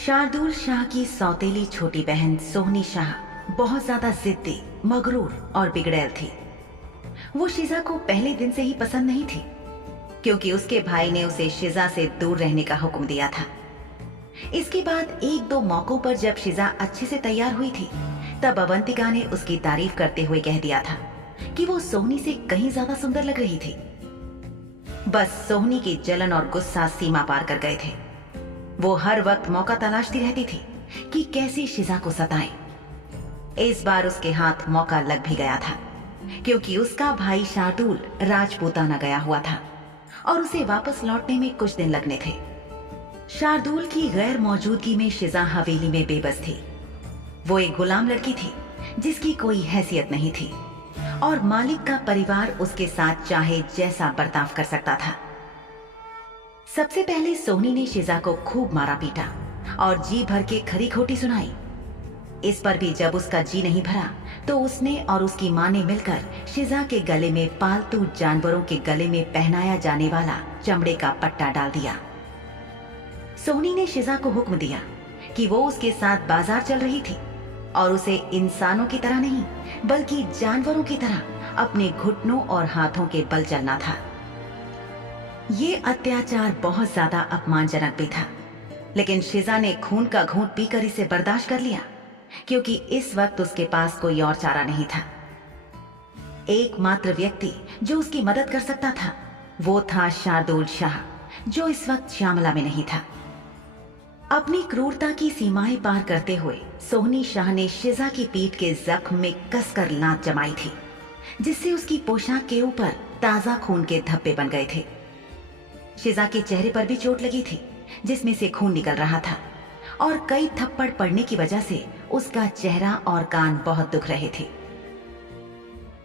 शार्दुल शाह की सौतेली छोटी बहन सोहनी शाह बहुत ज्यादा जिद्दी, मगरूर और बिगड़ैल थी। वो शिजा को पहले दिन से ही पसंद नहीं थी, क्योंकि उसके भाई ने उसे शिजा से दूर रहने का हुक्म दिया था। इसके बाद एक दो मौकों पर जब शिजा अच्छे से तैयार हुई थी, तब अवंतिका ने उसकी तारीफ करते हुए कह दिया था कि वो सोहनी से कहीं ज्यादा सुंदर लग रही थी। बस सोहनी की जलन और गुस्सा सीमा पार कर गए थे। वो हर वक्त मौका तलाशती रहती थी कि कैसे शिजा को सताए। इस बार उसके हाथ मौका लग भी गया था, क्योंकि उसका भाई शार्दुल राजपूताना गया हुआ था और उसे वापस लौटने में कुछ दिन लगने थे। शार्दुल की गैर मौजूदगी में शिजा हवेली में बेबस थी। वो एक गुलाम लड़की थी जिसकी कोई हैसियत नहीं थी और मालिक का परिवार उसके साथ चाहे जैसा बर्ताव कर सकता था। सबसे पहले सोहनी ने शिजा को खूब मारा पीटा और जी भर के खरी खोटी सुनाई। इस पर भी जब उसका जी नहीं भरा तो उसने और उसकी मां ने मिलकर शिजा के गले में पालतू जानवरों के गले में पहनाया जाने वाला चमड़े का पट्टा डाल दिया। सोहनी ने शिजा को हुक्म दिया कि वो उसके साथ बाजार चल रही थी और उसे इंसानों की तरह नहीं बल्कि जानवरों की तरह अपने घुटनों और हाथों के बल चलना था। ये अत्याचार बहुत ज्यादा अपमानजनक भी था, लेकिन शिजा ने खून का घूंट पीकर इसे बर्दाश्त कर लिया, क्योंकि इस वक्त उसके पास कोई और चारा नहीं था। एकमात्र व्यक्ति जो उसकी मदद कर सकता था वो था शार्दुल शाह, जो इस वक्त श्यामला में नहीं था। अपनी क्रूरता की सीमाएं पार करते हुए सोहनी शाह ने शिजा की पीठ के जख्म में कसकर लात जमाई थी, जिससे उसकी पोशाक के ऊपर ताजा खून के धब्बे बन गए थे। शिजा के चेहरे पर भी चोट लगी थी, जिसमें से खून निकल रहा था और कई थप्पड़ पड़ने की वजह से उसका चेहरा और कान बहुत दुख रहे थे।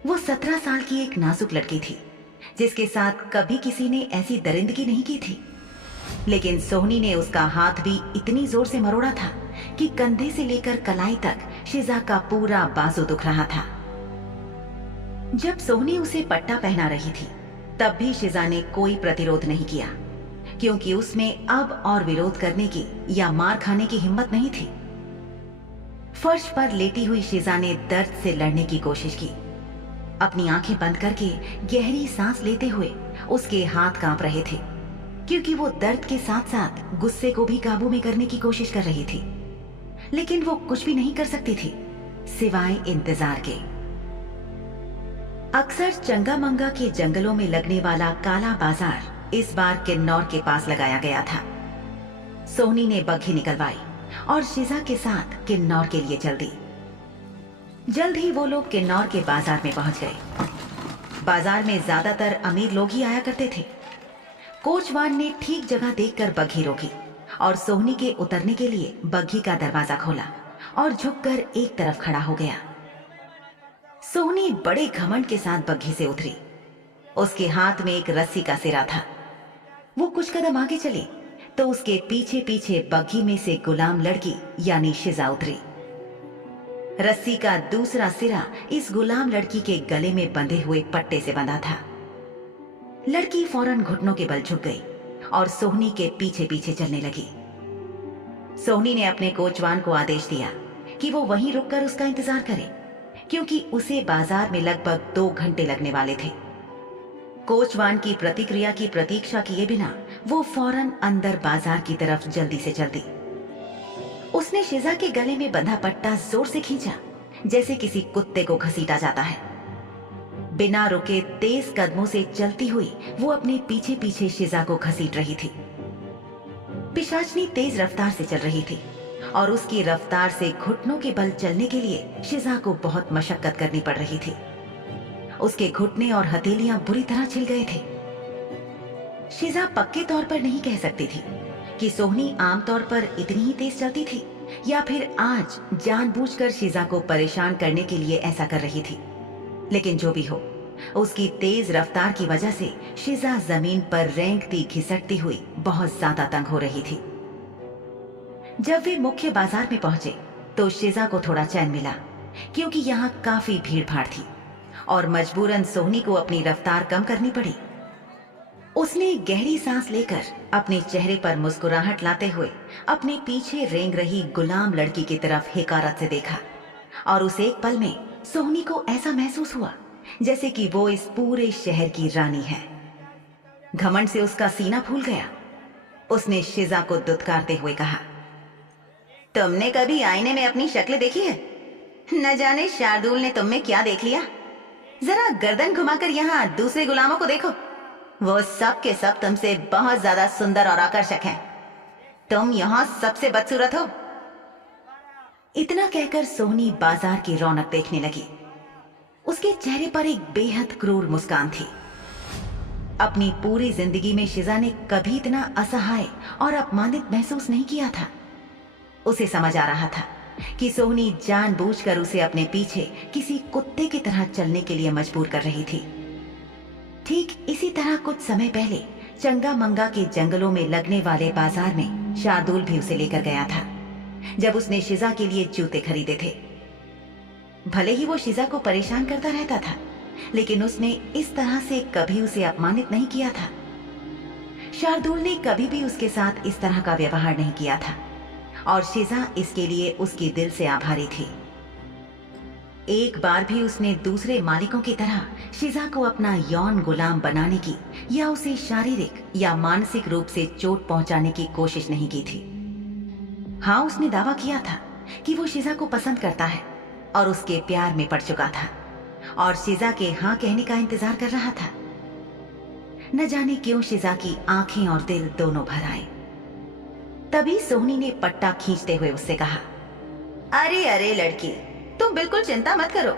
वो 17 साल की एक नाजुक लड़की थी, जिसके साथ कभी किसी ने ऐसी दरिंदगी नहीं की थी। लेकिन सोहनी ने उसका हाथ भी इतनी जोर से मरोड़ा था कि कंधे से लेकर कलाई तक शिजा का पूरा बाजू दुख रहा था। जब सोहनी उसे पट्टा पहना रही थी, तब भी शिजा ने कोई प्रतिरोध नहीं किया, क्योंकि उसमें अब और विरोध करने की या मार खाने की हिम्मत नहीं थी। फर्श पर लेटी हुई शिजा ने दर्द से लड़ने की कोशिश की। अपनी आंखें बंद करके गहरी सांस लेते हुए उसके हाथ कांप रहे थे, क्योंकि वो दर्द के साथ साथ गुस्से को भी काबू में करने की कोशिश कर रही थी। लेकिन वो कुछ भी नहीं कर सकती थी सिवाय इंतजार के। अक्सर चंगा मंगा के जंगलों में लगने वाला काला बाजार इस बार किन्नौर के पास लगाया गया था। सोहनी ने बग्घी निकलवाई और शिजा के साथ किन्नौर के लिए चल दी। जल्द ही वो लोग किन्नौर के बाजार में पहुंच गए। बाजार में ज्यादातर अमीर लोग ही आया करते थे। कोचवान ने ठीक जगह देखकर बग्घी रोकी और सोहनी के उतरने के लिए बग्घी का दरवाजा खोला और झुककर एक तरफ खड़ा हो गया। सोहनी बड़े घमंड के साथ बग्घी से उतरी। उसके हाथ में एक रस्सी का सिरा था। वो कुछ कदम आगे चली तो उसके पीछे पीछे बग्घी में से गुलाम लड़की यानी शिजा उतरी। रस्सी का दूसरा सिरा इस गुलाम लड़की के गले में बंधे हुए पट्टे से बंधा था। लड़की फौरन घुटनों के बल झुक गई और सोहनी के पीछे पीछे चलने लगी। सोहनी ने अपने कोचवान को आदेश दिया कि वो वहीं रुककर उसका इंतजार करे, क्योंकि उसे बाजार में लगभग 2 घंटे लगने वाले थे। कोचवान की प्रतिक्रिया की प्रतीक्षा किए बिना वो फौरन अंदर बाजार की तरफ जल्दी से चल दी। उसने शिजा के गले में बंधा पट्टा जोर से खींचा, जैसे किसी कुत्ते को घसीटा जाता है। बिना रुके तेज कदमों से चलती हुई वो अपने पीछे पीछे शिजा को घसीट रही थी। पिशाचनी तेज रफ्तार से चल रही थी और उसकी रफ्तार से घुटनों के बल चलने के लिए शिजा को बहुत मशक्कत करनी पड़ रही थी। उसके घुटने और हथेलियां बुरी तरह छिल गए थे। शिजा पक्के तौर पर नहीं कह सकती थी कि सोहनी आमतौर पर इतनी ही तेज चलती थी या फिर आज जानबूझकर शिजा को परेशान करने के लिए ऐसा कर रही थी। लेकिन जो भी हो, उसकी तेज रफ्तार की वजह से शिजा जमीन पर रेंगती घिसटती हुई बहुत ज्यादा तंग हो रही थी। जब वे मुख्य बाजार में पहुंचे तो शिजा को थोड़ा चैन मिला, क्योंकि यहाँ काफी भीड़ भाड़ थी और मजबूरन सोहनी को अपनी रफ्तार कम करनी पड़ी। उसने गहरी सांस लेकर अपने चेहरे पर मुस्कुराहट लाते हुए अपने पीछे रेंग रही गुलाम लड़की की तरफ हिकारत से देखा, और उस एक पल में सोहनी को ऐसा महसूस हुआ जैसे कि वो इस पूरे शहर की रानी है। घमंड से उसका सीना फूल गया। उसने शिजा को दुत्कारते हुए कहा, तुमने कभी आईने में अपनी शक्ल देखी है? न जाने शार्दुल ने तुम में क्या देख लिया। जरा गर्दन घुमाकर यहाँ दूसरे गुलामों को देखो, वो सब के सब तुमसे बहुत ज्यादा सुंदर और आकर्षक हैं। तुम यहाँ सबसे बदसूरत हो। इतना कहकर सोहनी बाजार की रौनक देखने लगी। उसके चेहरे पर एक बेहद क्रूर मुस्कान थी। अपनी पूरी जिंदगी में शिजा ने कभी इतना असहाय और अपमानित महसूस नहीं किया था। उसे समझ आ रहा था कि सोहनी जानबूझकर उसे अपने पीछे किसी कुत्ते की तरह चलने के लिए मजबूर कर रही थी। ठीक इसी तरह कुछ समय पहले चंगा मंगा के जंगलों में लगने वाले बाजार में शार्दुल भी उसे लेकर गया था, जब उसने शिजा के लिए जूते खरीदे थे। भले ही वो शिजा को परेशान करता रहता था, लेकिन उसने इस तरह से कभी उसे अपमानित नहीं किया था। शार्दुल ने कभी भी उसके साथ इस तरह का व्यवहार नहीं किया था, और शिजा इसके लिए उसकी दिल से आभारी थी। एक बार भी उसने दूसरे मालिकों की तरह शिजा को अपना यौन गुलाम बनाने की या उसे शारीरिक या मानसिक रूप से चोट पहुंचाने की कोशिश नहीं की थी। हाँ, उसने दावा किया था कि वो शिजा को पसंद करता है और उसके प्यार में पड़ चुका था, और शिजा के हाँ कहने का इंतजार कर रहा था। न जाने क्यों शिजा की आंखें और दिल दोनों भर आए। तभी सोहनी ने पट्टा खींचते हुए उससे कहा, अरे अरे लड़की, तुम बिल्कुल चिंता मत करो।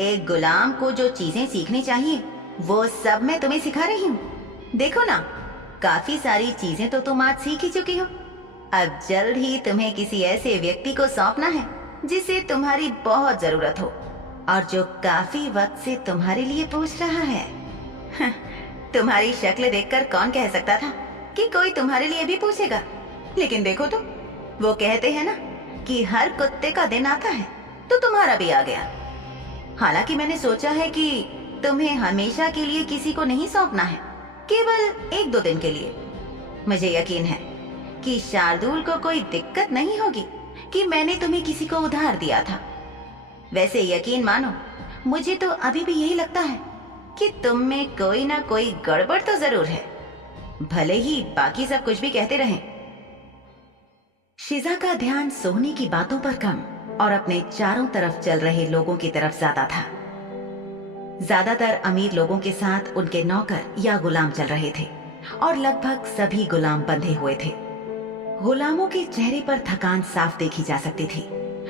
एक गुलाम को जो चीजें सीखनी चाहिए वो सब मैं तुम्हें सिखा रही हूँ। देखो ना, काफी सारी चीजें तो तुम आज सीख ही चुकी हो। अब जल्द ही तुम्हें किसी ऐसे व्यक्ति को सौंपना है जिसे तुम्हारी बहुत जरूरत हो और जो काफी वक्त से तुम्हारे लिए पूछ रहा है। तुम्हारी शक्ल देखकर कौन कह सकता था कि कोई तुम्हारे लिए भी पूछेगा, लेकिन देखो तो, वो कहते हैं ना कि हर कुत्ते का दिन आता है, तो तुम्हारा भी आ गया। हालांकि मैंने सोचा है कि तुम्हें हमेशा के लिए किसी को नहीं सौंपना है, केवल 1-2 दिन के लिए। मुझे यकीन है कि शार्दुल को कोई दिक्कत नहीं होगी कि मैंने तुम्हें किसी को उधार दिया था। वैसे यकीन मानो, मुझे तो अभी भी यही लगता है कि तुम में कोई ना कोई गड़बड़ तो जरूर है, भले ही बाकी सब कुछ भी कहते रहें। शिजा का ध्यान सोहनी की बातों पर कम और अपने चारों तरफ चल रहे लोगों की तरफ ज्यादा था। ज्यादातर अमीर लोगों के साथ उनके नौकर या गुलाम चल रहे थे, और लगभग सभी गुलाम बंधे हुए थे। गुलामों के चेहरे पर थकान साफ देखी जा सकती थी,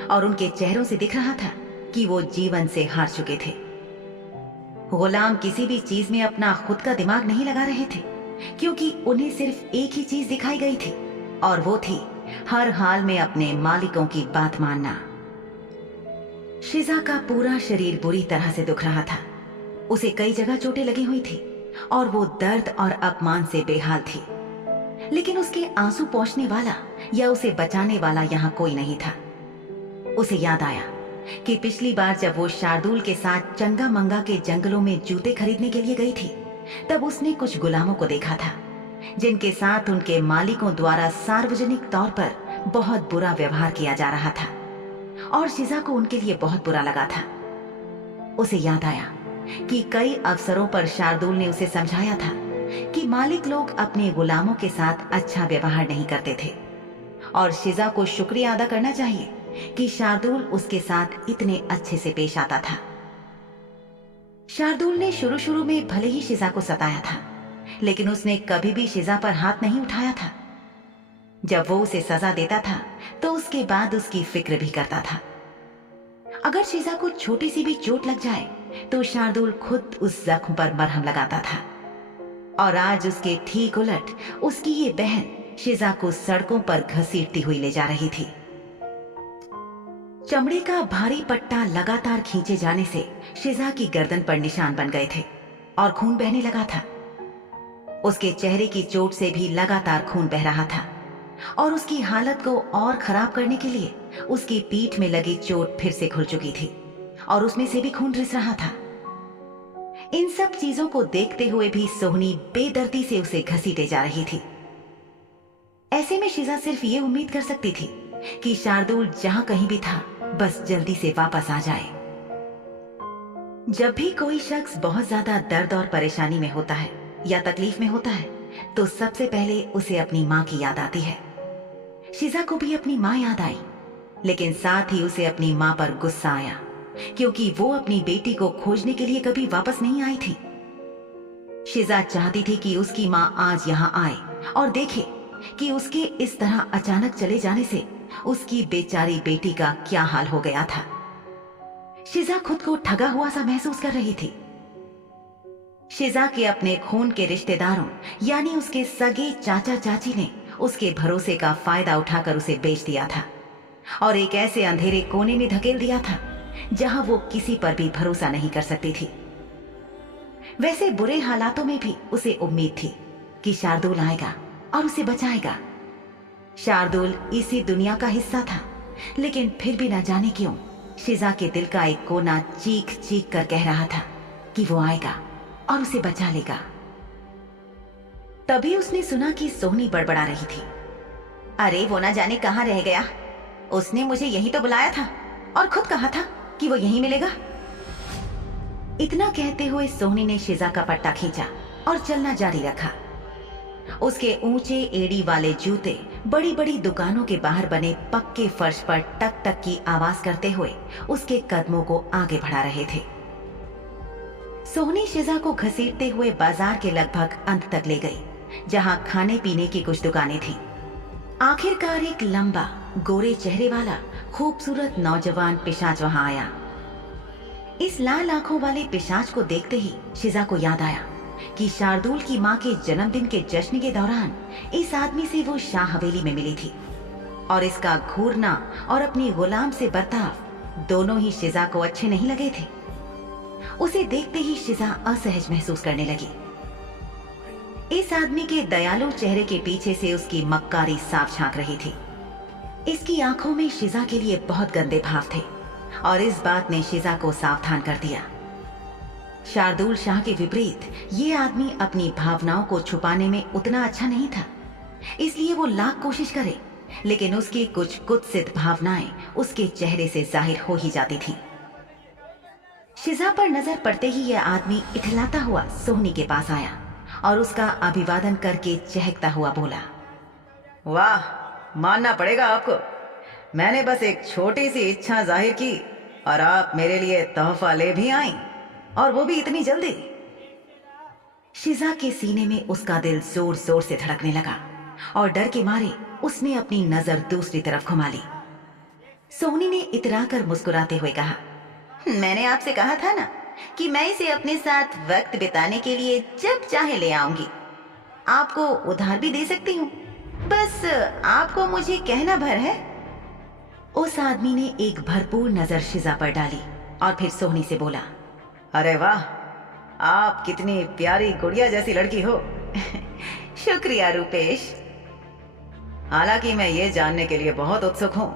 और उनके चेहरों से दिख रहा था कि वो जीवन से हार चुके थे। गुलाम किसी भी चीज में अपना खुद का दिमाग नहीं लगा रहे थे, क्योंकि उन्हें सिर्फ एक ही चीज दिखाई गई थी, और वो थी हर हाल में अपने मालिकों की बात मानना। शिजा का पूरा शरीर बुरी तरह से दुख रहा था। उसे कई जगह चोटें लगी हुई थी और वो दर्द और अपमान से बेहाल थी, लेकिन उसके आंसू पोंछने वाला या उसे बचाने वाला यहाँ कोई नहीं था। उसे याद आया कि पिछली बार जब वो शार्दुल के साथ चंगा मंगा के जंगलों में जूते खरीदने के लिए गई थी, तब उसने कुछ गुलामों को देखा था जिनके साथ उनके मालिकों द्वारा सार्वजनिक तौर पर बहुत बुरा व्यवहार किया जा रहा था, और शिजा को उनके लिए बहुत बुरा लगा था। उसे याद आया कि कई अवसरों पर शार्दुल ने उसे समझाया था कि मालिक लोग अपने गुलामों के साथ अच्छा व्यवहार नहीं करते थे, और शिजा को शुक्रिया अदा करना चाहिए कि शार्दुल उसके साथ इतने अच्छे से पेश आता था। शार्दुल ने शुरू में भले ही शिजा को सताया था, लेकिन उसने कभी भी शिजा पर हाथ नहीं उठाया था। जब वो उसे सजा देता था तो उसके बाद उसकी फिक्र भी करता था। अगर शिजा को छोटी सी भी चोट लग जाए तो शार्दुल खुद उस जख्म पर मरहम लगाता था, और आज उसके ठीक उलट उसकी ये बहन शिजा को सड़कों पर घसीटती हुई ले जा रही थी। चमड़े का भारी पट्टा लगातार खींचे जाने से शिजा की गर्दन पर निशान बन गए थे और खून बहने लगा था। उसके चेहरे की चोट से भी लगातार खून बह रहा था, और उसकी हालत को और खराब करने के लिए उसकी पीठ में लगी चोट फिर से खुल चुकी थी और उसमें से भी खून रिस रहा था। इन सब चीजों को देखते हुए भी सोहनी बेदर्दी से उसे घसीटे जा रही थी। ऐसे में शिजा सिर्फ ये उम्मीद कर सकती थी कि शार्दुल जहां कहीं भी था बस जल्दी से वापस आ जाए। जब भी कोई शख्स बहुत ज्यादा दर्द और परेशानी में होता है या तकलीफ में होता है तो सबसे पहले उसे अपनी माँ की याद आती है। शिजा को भी अपनी माँ याद आई, लेकिन साथ ही उसे अपनी माँ पर गुस्सा आया क्योंकि वो अपनी बेटी को खोजने के लिए कभी वापस नहीं आई थी। शिजा चाहती थी कि उसकी माँ आज यहाँ आए और देखे कि उसके इस तरह अचानक चले जाने से उसकी बेचारी बेटी का क्या हाल हो गया था। शिजा खुद को ठगा हुआ सा महसूस कर रही थी। शिजा के अपने खून के रिश्तेदारों यानी उसके सगे चाचा चाची ने उसके भरोसे का फायदा उठाकर उसे बेच दिया था और एक ऐसे अंधेरे कोने में धकेल दिया था जहां वो किसी पर भी भरोसा नहीं कर सकती थी। वैसे बुरे हालातों में भी उसे उम्मीद थी कि शार्दुल आएगा और उसे बचाएगा। शार्दुल इसी दुनिया का हिस्सा था, लेकिन फिर भी न जाने क्यों शिजा के दिल का एक कोना चीख चीख कर कह रहा था कि वो आएगा और उसे बचा लेगा। तभी उसने सुना कि सोहनी बड़बड़ा रही थी। अरे वो ना जाने कहां रह गया, उसने मुझे यहीं तो बुलाया था और खुद कहा था कि वो यहीं मिलेगा। इतना कहते हुए सोहनी ने शिजा का पट्टा खींचा और चलना जारी रखा। उसके ऊंचे एड़ी वाले जूते बड़ी बड़ी दुकानों के बाहर बने पक्के फर्श पर टक टक की आवाज करते हुए उसके कदमों को आगे बढ़ा रहे थे। सोहनी शिजा को घसीटते हुए बाजार के लगभग अंत तक ले गई, जहां खाने पीने की कुछ दुकानें थीं। आखिरकार एक लंबा गोरे चेहरे वाला खूबसूरत नौजवान पिशाच वहां आया। इस लाल आंखों वाले पिशाच को देखते ही शिजा को याद आया कि शार्दुल की मां के जन्मदिन के जश्न के दौरान इस आदमी से वो शाह हवेली में मिली थी और इसका घूरना और अपनी गुलाम से बर्ताव दोनों ही शिजा को अच्छे नहीं लगे थे। उसे देखते ही शिजा असहज महसूस करने लगी। इस आदमी के दयालु चेहरे के पीछे से उसकी मक्कारी साफ झांक रही थी। इसकी आंखों में शिजा के लिए बहुत गंदे भाव थे और इस बात ने शिजा को सावधान कर दिया। शार्दुल शाह के विपरीत ये आदमी अपनी भावनाओं को छुपाने में उतना अच्छा नहीं था, इसलिए वो लाख कोशिश करे लेकिन उसकी कुछ कुत्सित भावनाएं उसके चेहरे से जाहिर हो ही जाती थी। शिजा पर नजर पड़ते ही यह आदमी इठलाता हुआ सोहनी के पास आया और उसका अभिवादन करके चहकता हुआ बोला, वाह, मानना पड़ेगा आपको। मैंने बस एक छोटी सी इच्छा जाहिर की और आप मेरे लिए तोहफा ले भी आईं, और वो भी इतनी जल्दी। शिजा के सीने में उसका दिल जोर जोर से धड़कने लगा और डर के मारे उसने अपनी नजर दूसरी तरफ घुमा ली। सोहनी ने इतराकर मुस्कुराते हुए कहा, मैंने आपसे कहा था ना कि मैं इसे अपने साथ वक्त बिताने के लिए जब चाहे ले आऊंगी। आपको उधार भी दे सकती हूँ, बस आपको मुझे कहना भर है। उस आदमी ने एक भरपूर नजर शिजा पर डाली और फिर सोहनी से बोला, अरे वाह, आप कितनी प्यारी गुड़िया जैसी लड़की हो। शुक्रिया रूपेश। हालांकि मैं ये जानने के लिए बहुत उत्सुक हूँ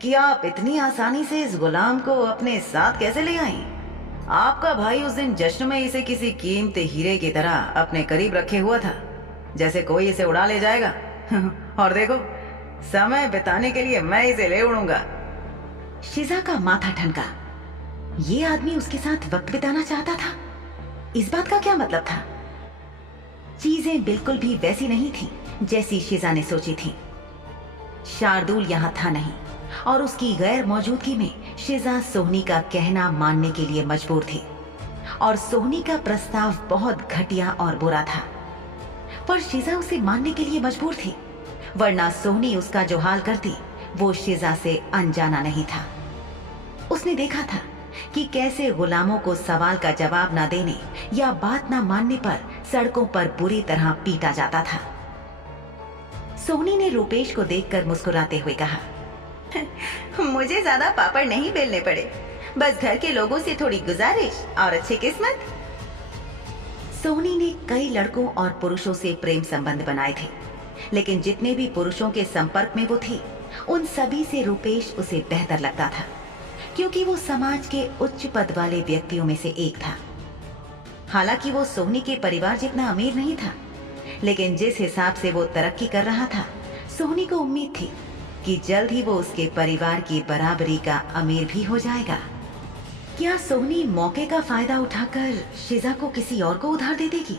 कि आप इतनी आसानी से इस गुलाम को अपने साथ कैसे ले आईं? आपका भाई उस दिन जश्न में इसे किसी कीमती हीरे की तरह अपने करीब रखे हुआ था, जैसे कोई इसे उड़ा ले जाएगा। और देखो, समय बिताने के लिए मैं इसे ले उड़ूंगा। शिजा का माथा ठनका। ये आदमी उसके साथ वक्त बिताना चाहता था, इस बात का क्या मतलब था? चीजें बिल्कुल भी वैसी नहीं थी जैसी शिजा ने सोची थी। शार्दुल यहाँ था नहीं और उसकी गैर मौजूदगी में शिजा सोहनी का कहना मानने के लिए मजबूर थी और सोहनी का प्रस्ताव बहुत घटिया और बुरा था, पर शिजा उसे मानने के लिए मजबूर थी, वरना सोहनी उसका जो हाल करती वो शिजा से अनजाना नहीं था। उसने देखा था कि कैसे गुलामों को सवाल का जवाब ना देने या बात ना मानने पर सड़कों पर बुरी तरह पीटा जाता था। सोहनी ने रूपेश को देखकर मुस्कुराते हुए कहा, मुझे ज्यादा पापड़ नहीं बेलने पड़े, बस घर के लोगों से थोड़ी गुजारिश और अच्छी किस्मत। सोहनी ने कई लड़कों और पुरुषों से प्रेम संबंध बनाए थे, लेकिन जितने भी पुरुषों के संपर्क में वो थी, उन सभी से रूपेश उसे बेहतर लगता था, क्योंकि वो समाज के उच्च पद वाले व्यक्तियों में से एक था। हालांकि वो सोहनी के परिवार जितना अमीर नहीं था, लेकिन जिस हिसाब से वो तरक्की कर रहा था, सोहनी को उम्मीद थी कि जल्द ही वो उसके परिवार की बराबरी का अमीर भी हो जाएगा। क्या सोहनी मौके का फायदा उठाकर शिजा को किसी और को उधार दे देगी?